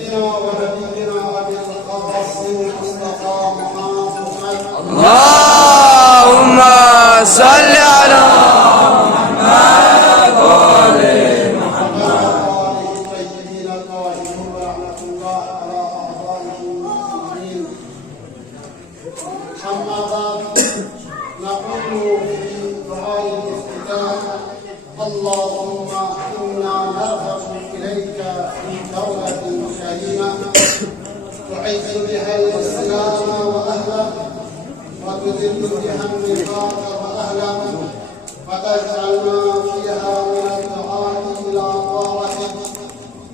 سيدنا ونبينا أبي القاسم المصطفى محمد اللهم صل على محمد وآل وعلى آله الطيبين الطاهرين ورحمة الله على أعضائهم أجمعين. أما بعد، نقول في دعاء الافتتاح: اللهم إنا نرغب إليك في دولة كريمة تعز بها الإسلام وأهله وتذل بها النفاق وأهله، فتجعلنا فيها من الدعاة إلى طاعتك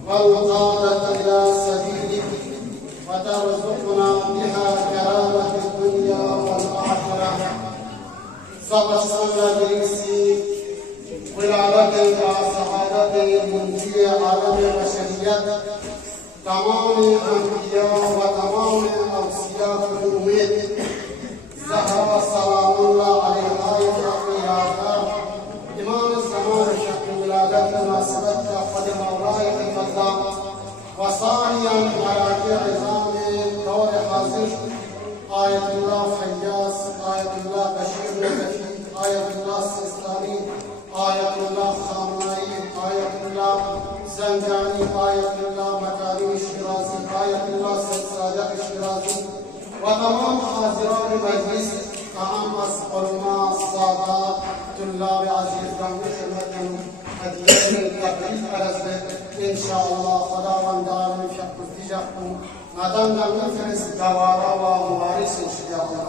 والقادة إلى سبيلك، وترزقنا بها كرامة الدنيا والآخرة. فبشرنا برزق ولادة وسعادة منزل عالم البشرية، تمام الأنبياء وتمام أوصياء الأمة، زهر سلام الله عليه آية القيامة، إمام الزمان شق ولادة مناسبة قدم مولاي الفضل، وصانيا مراجع عظام دور حاضر آية الله فياس، آية الله بشير الكفيل، آية الله السيستاني، آية الله خامنائي، آية الله زنجاني، آية الله مكارم الشيرازي، آية الله سادة الشيرازي، وتمام حاضران مجلس أهم علماء السادات طلاب عزيز رحمة خدمتهم هدية التقريب أرزق إن شاء الله خداوند عالم شق التجاهكم ندم نمن فرس دوارا ومبارس إن شاء الله.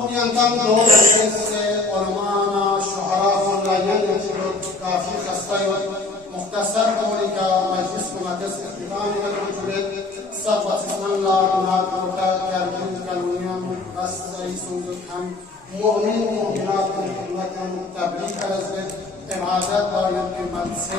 وينتم دور الفرس علماءنا شهراء فنانين يجب كافي خستيوت مختصر دورك مجلس مقدس اختتام الوجود سبت اسم الله ناكوكا كاركين كالونيوم بس رئيسون هم مؤمن مؤمنات خدمتهم تبلیغ رزق عبادت با یقین سے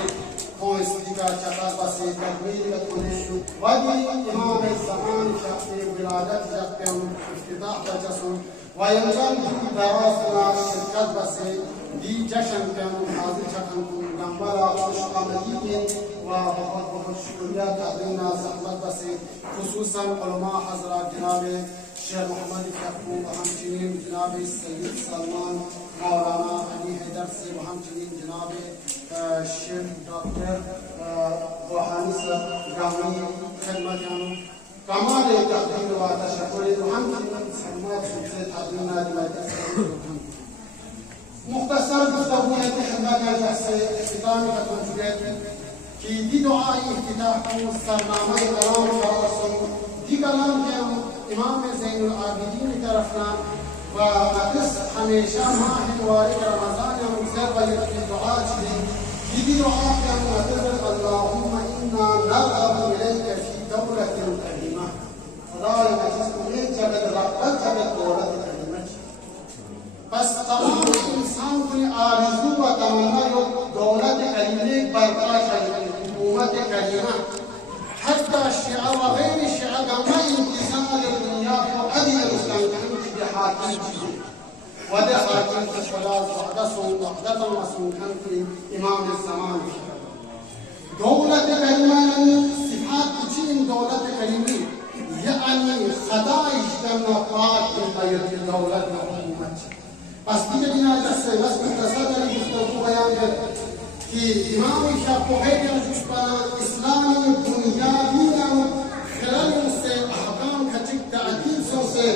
کوئستی کا چکا بسی تدبیر کنه ودی امام الزمان شخص ولادت جبتهم افتتاح بجسون وینجان دی درازنا شرکت بسی دی جشن کنم حاضر چکن کن نمبر خوش آمدید و بہت شکریہ تحرینا زحمت بسی خصوصا علماء حضرات جناب شیخ محمد فقو و همچنین جناب سید سلمان مولانا علی حیدر سے و همچنین جناب شیخ ڈاکٹر روحانی صاحب گرامی خدمت جانو کمال تقدیر و تشکر و همچنین خدمات سے تحرینا روایت مختصر گفتگو خدمت جیسے اختتام کا تنجیت کہ دی دعائی افتتاح کو سرنامہ کلام شاہ دی کلام کے امام زین العابدین طرفنا و مقص ہمیشہ ماہ وارد رمضان مگزر و یکی دعا چلے دی دعا کے مقصد اللہم انا نرغب الیک فی دولت کریمہ خدای مجلس میں جگت رغبت جگت دولت کریمہ بس تمام انسان کی آرزو و تمنا دولت کریمہ برقرار شدید حکومت کریمہ حتى الشيعة وغير الشيعة كما انتزام الدنيا وقدر مستنكرين بحاكم وده حاكم تشغلات وحدة المسؤولين في إمام الزمان دولة كريمة صفات كتير دولة كريمة يعني خداع اجتماع قاعد غير الدولة والحكومة بس دي بنا جسد بس مختصر يفترضوا بيان کہ امام شافعی جسپنا اسلامی بنیادینا خلال سے احکام کچک تعدیل سو سے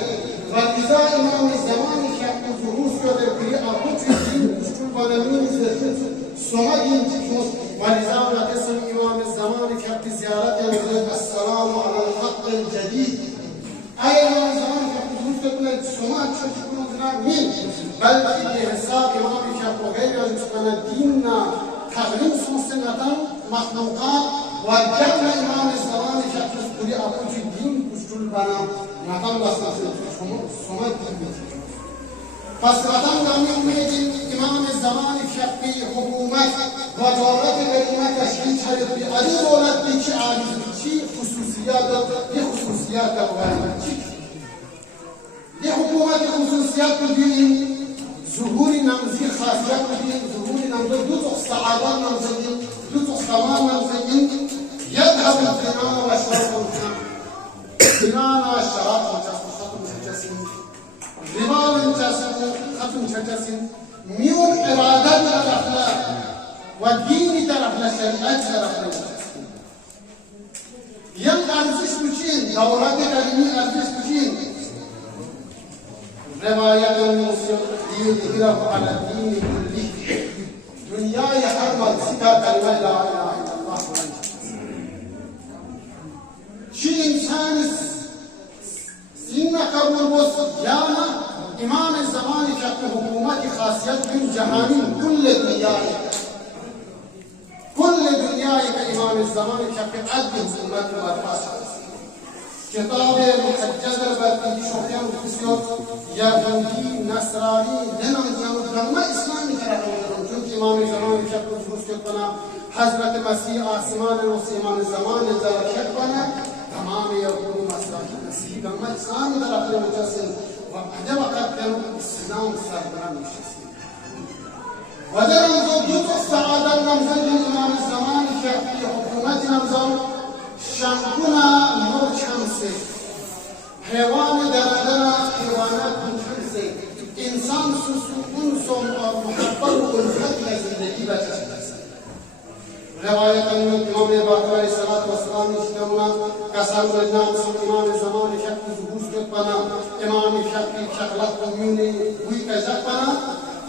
ولذا امام الزمان شافعی ظهور شده بری اپوچ دین کشتول بانمین سمدین چکموس ولذا نقسم امام الزمان شافعی زیارت یمدد السلام على الحق الجديد ای امام الزمان شافعی ظهور شده سمد شکل مين بلکه به حساب امام شافعی جسپنا دیننا تغلیم سنتان مخلوقات و جمع امام الزمان شخص پوری اپوچ دین کشتول بنا نتان بسنسل سمت دین پس نتان دامی امیدین امام الزمان شخصی حکومت و دولت کریمه تشکیل شد بی عدی دولت بی چی عاجز چی خصوصیات بی خصوصیات دولت چی دی حکومت خصوصیات بی ظهور نمزي خاصيات ظهور نمزي دو سعادات نمزي دو كمان نمزي يذهب دولت کریمی ارزش بشین روایت موسیقی لیظهره علی الدین کله دنیای هر ملسی کا کلمه لا اله الا الله چی انسان سینه قبول بس یانا امام زمانی که حکومت خاصیت بین جهانی كل دنياي كإمام الزمان كقعد حكومات مرفاسة كتاب محجز البلدي شوفيان بسيط يهودي نصراني دنم جمع إسلامي كرهون چونك إمام الزمان كقعد حكومتنا حضرت مسيح آسمان وإمام الزمان نزل كتبنا تمام يهود مسيح مسيح جمع إسلامي كرهون مجسد وعند وقت كانوا إسلام سربران مشسد ودرنزو دوت السعادة نمزل الإمام الزمان في حكومة نمزل شمكنا نور شمسي حيوان دردنا حيوانات شمسي إنسان سوسو محبب والفتح زندگی بچه روایت الإمام باقر عليه الصلاة والسلام اشتمنا كسر النام سن إمام الزمان شك ظهور كتبنا إمام شك شغلت قميوني وي كجبنا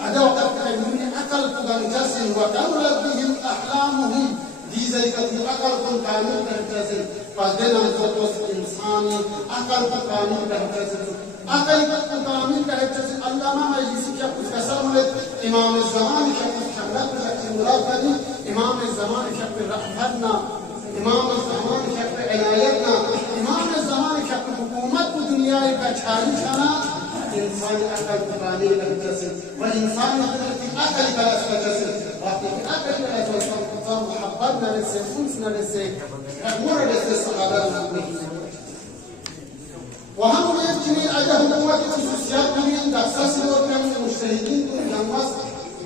هذا وقت كميوني أقل قدن جسن وكملت بهم أحلامهم دي زي كتب أقل قدن كامل كهجسن فدنا نزوتوس إنساني أقل قدن كامل كهجسن أقل قدن كامل كهجسن الله ما مجلسي كسر إمام الزمان شك شغلت مراد إمام الزمان شك رحمتنا إمام الزمان شك عنايتنا إمام الزمان شك حكومت الدنيا كشاري شنا إنسان أكل تباني للجسد وإنسان أكل بلس للجسد وقت أكل بلس والصنطان محبتنا للسي خمسنا للسي أمور للسي صحابتنا وهم يجري أجه قوة خصوصيات من دخصاص وكم المجتهدين ينمس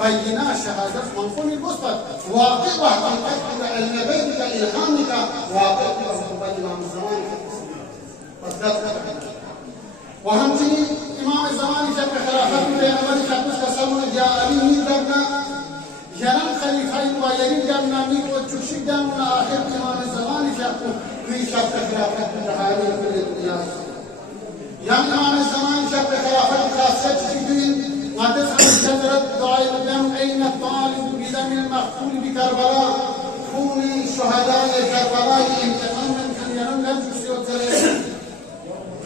بينا شهادة منقول المثبت واقع وحقيقة علم بيتك إلهامك واقع وحقيقة إمام الزمان وهم تني إمام الزمان شاب خلافة بيغمبر شابوس كسامون جاء علي ميدرنا يران خليفة ويرين جامنا ميك وتشوشي جامنا آخر إمام الزمان شابو في شاب خلافة بجهالي في الدنيا يا إمام الزمان شاب خلافة خاصة تشيدين وتسعى الشجرة ضعيف الدم أين الطالب بدم المقتول بكربلاء كوني شهداء كربلاء انتقاما كان ينام لم تسيوت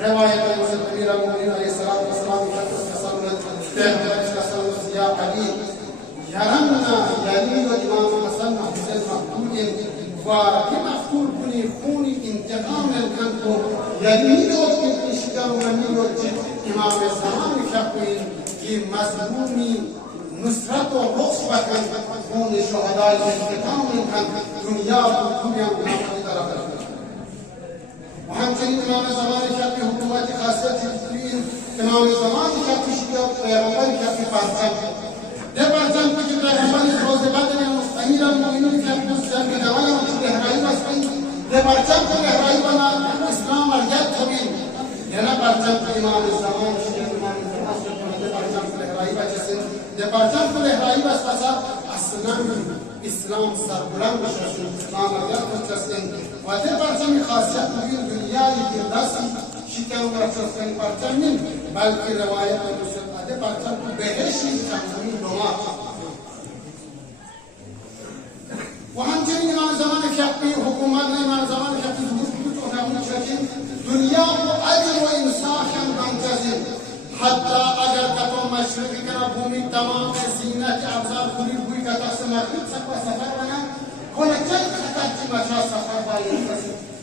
رواية أمير المؤمنين عليه الصلاة والسلام كسرنا يا علي يرمنا يمين الإمام حسن حسين مقتول وكمقتول كوني خوني انتقاما كنتو يمين وكنتي شجر ومن يوجد إمام الزمان شقين مظلومی نصرت و رخص بکن خون شهدای انتقام کن دنیا و دنیا و نامت طرف رفت و همچنین امام زمان شبی حکومت خاصیت این امام زمان شبی شبی پیغمبر شبی پرچم ده پرچم که پیغمبر روز بدن امیر المؤمنین شبی مسلم که دوای و لهرایی بسکن ده پرچم که لهرایی بنا اسلام اریت خبین یعنی پرچم که امام زمان شبی امام زمان شبی ده پرچم که لهرایی بس قصد اصلا اسلام سربلند بشه اسلام اگر بچستن و ده پرچم خاصیت بگیر دنیای فردوسی شکن و رچستن پرچم نیم بلکه روایت بسید ده پرچم که بهشی چندمی دوما و همچنین امام زمان شقی حکومت امام زمان شقی ظهور بود و نمون شکل دنیا و عدل و انصاف منتظر حتى أجر كتو مشرق كنا بومي تمام زينة أبزار كل بوي كتو سماكت سفر سفر بنا كل كل كتات مشى سفر باين كسي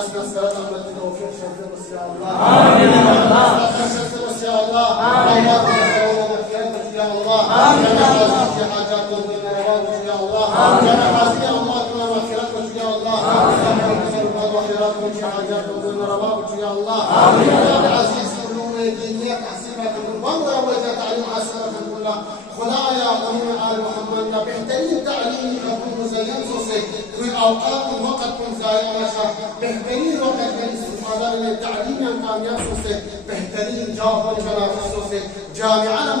حسن الصلاة أحمد توفيق شرف بس يا الله آمين يا الله بس يا الله الله مغفرتك يا الله آمين يا الله في حاجات ضمن رواتك يا الله آمين يا الله مغفرتك يا الله آمين وخيراتكم في حاجات ضمن رواتك يا الله آمين يا عزيز علوم دينية تحسيبك بالبنظر وإذا تعليم حسنك كلها خدايا ضمن آل محمد بهترين تعليم يكون مزين سوسي في أوقات وقت كن زائر شهر بهترين وقت بالاستفادة من التعليم كان يسوسي بهترين جاب الجناح سوسي جامعنا